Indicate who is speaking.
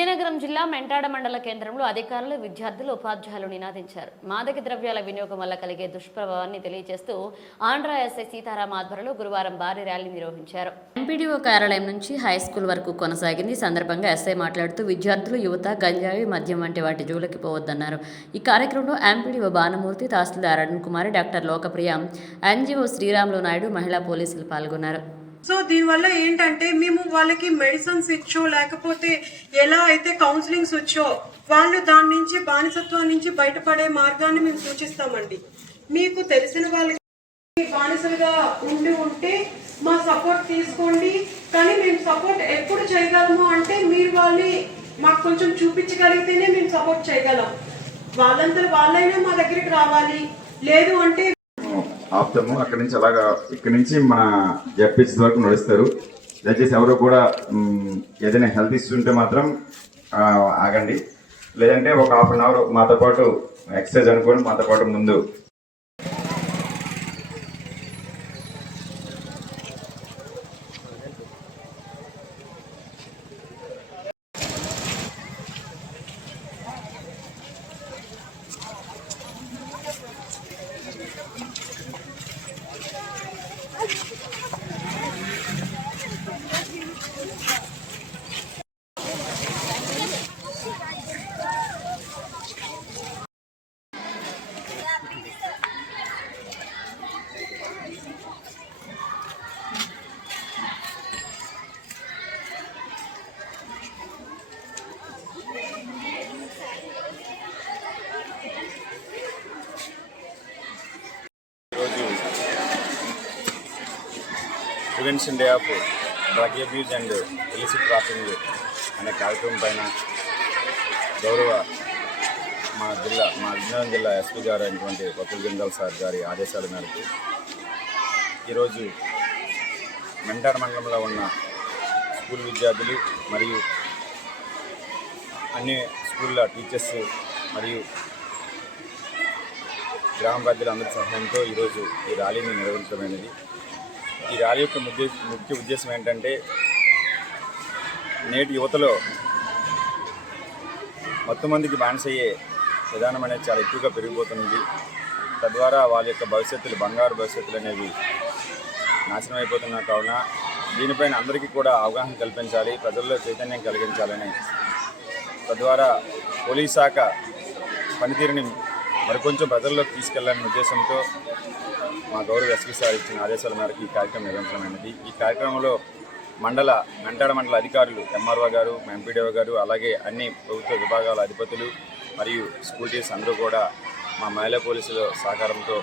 Speaker 1: విజయనగరం జిల్లా మెంటాడ మండల కేంద్రంలో అధికారులు విద్యార్థులు ఉపాధ్యాయులు నినాదించారు. మాదక ద్రవ్యాల వినియోగం వల్ల కలిగే దుష్ప్రభావాన్ని తెలియజేస్తూ ఆంధ్ర ఎస్ఐ సీతారాం ఆధ్వర్యంలో గురువారం భారీ ర్యాలీ నిర్వహించారు. ఎంపీడీఓ కార్యాలయం నుంచి హై స్కూల్ వరకు కొనసాగింది. ఈ సందర్భంగా ఎస్ఐ మాట్లాడుతూ విద్యార్థులు యువత గంజాయి మద్యం వంటి వాటి జోలికి పోవద్దన్నారు. ఈ కార్యక్రమంలో ఎంపీడీఓ భానుమూర్తి తహసీల్దార్ అరుణ్ కుమారి డాక్టర్ లోకప్రియ ఎన్జీఓ శ్రీరాములు నాయుడు మహిళా పోలీసులు పాల్గొన్నారు.
Speaker 2: సో దీనివల్ల ఏంటంటే మేము వాళ్ళకి మెడిసిన్స్ ఇచ్చో లేకపోతే ఎలా అయితే కౌన్సిలింగ్స్ వచ్చో వాళ్ళు దాని నుంచి బానిసత్వం నుంచి బయటపడే మార్గాన్ని మేము సూచిస్తామండి. మీకు తెలిసిన వాళ్ళకి బానిసలుగా ఉండి ఉంటే మా సపోర్ట్ తీసుకోండి. కానీ మేము సపోర్ట్ ఎప్పుడు చేయగలము అంటే మీరు వాళ్ళని మాకు కొంచెం చూపించగలిగితేనే మేము సపోర్ట్ చేయగలం. వాళ్ళంతా వాళ్ళైనా మా దగ్గరికి రావాలి. లేదు అంటే
Speaker 3: ఆపుతాము అక్కడి నుంచి అలాగా ఇక్కడి నుంచి మన జెడ్పీసీ వరకు నడుస్తారు. దయచేసి ఎవరు కూడా ఏదైనా హెల్త్ ఇష్యూ ఉంటే మాత్రం ఆగండి. లేదంటే ఒక హాఫ్ అన్ అవర్ మాతో పాటు ఎక్సర్సైజ్ అనుకోండి మాతో పాటు ముందు
Speaker 4: ఈరోజు prevention day of drug abuse and illicit trafficking అనే కార్యక్రమం పైన గౌరవ మా జిల్లా మా విజయనగరం జిల్లా ఎస్పీ గారు అయినటువంటి పప్పుల గింజల్ సార్ గారి ఆదేశాల మేరకు ఈరోజు మెంటార్ మండలంలో ఉన్న స్కూల్ విద్యార్థులు మరియు అన్ని స్కూళ్ళ టీచర్స్ మరియు గ్రామ పెద్దలందరి సహాయంతో ఈరోజు ఈ ర్యాలీని నిర్వహించడమైనది. ఈ ర్యాలీ యొక్క ముద్దే ముఖ్య ఉద్దేశం ఏంటంటే నేటి యువతలో మొత్తం మందికి బానిసయ్యే విధానం అనేది చాలా ఎక్కువగా పెరిగిపోతుంది. తద్వారా వాళ్ళ యొక్క భవిష్యత్తులు బంగారు భవిష్యత్తులు అనేవి నాశనం అయిపోతున్నా కావున దీనిపైన అందరికీ కూడా అవగాహన కల్పించాలి ప్రజల్లో చైతన్యం కలిగించాలని. తద్వారా పోలీస్ శాఖ పనితీరుని మరికొంచెం ప్రజల్లోకి తీసుకెళ్ళాలనే ఉద్దేశంతో మా గౌరవ ఎస్పీ సార్ ఇచ్చిన ఆదేశాల మేరకు ఈ కార్యక్రమం నిర్వహించడమైనది ఈ కార్యక్రమంలో మండల మెంటాడ మండల అధికారులు ఎంఆర్ఓ గారు ఎంపీడీఓ గారు అలాగే అన్ని ప్రభుత్వ విభాగాల అధిపతులు మరియు స్కూల్ టీచర్స్ అందరూ కూడా మా మహిళా పోలీసుల సహకారంతో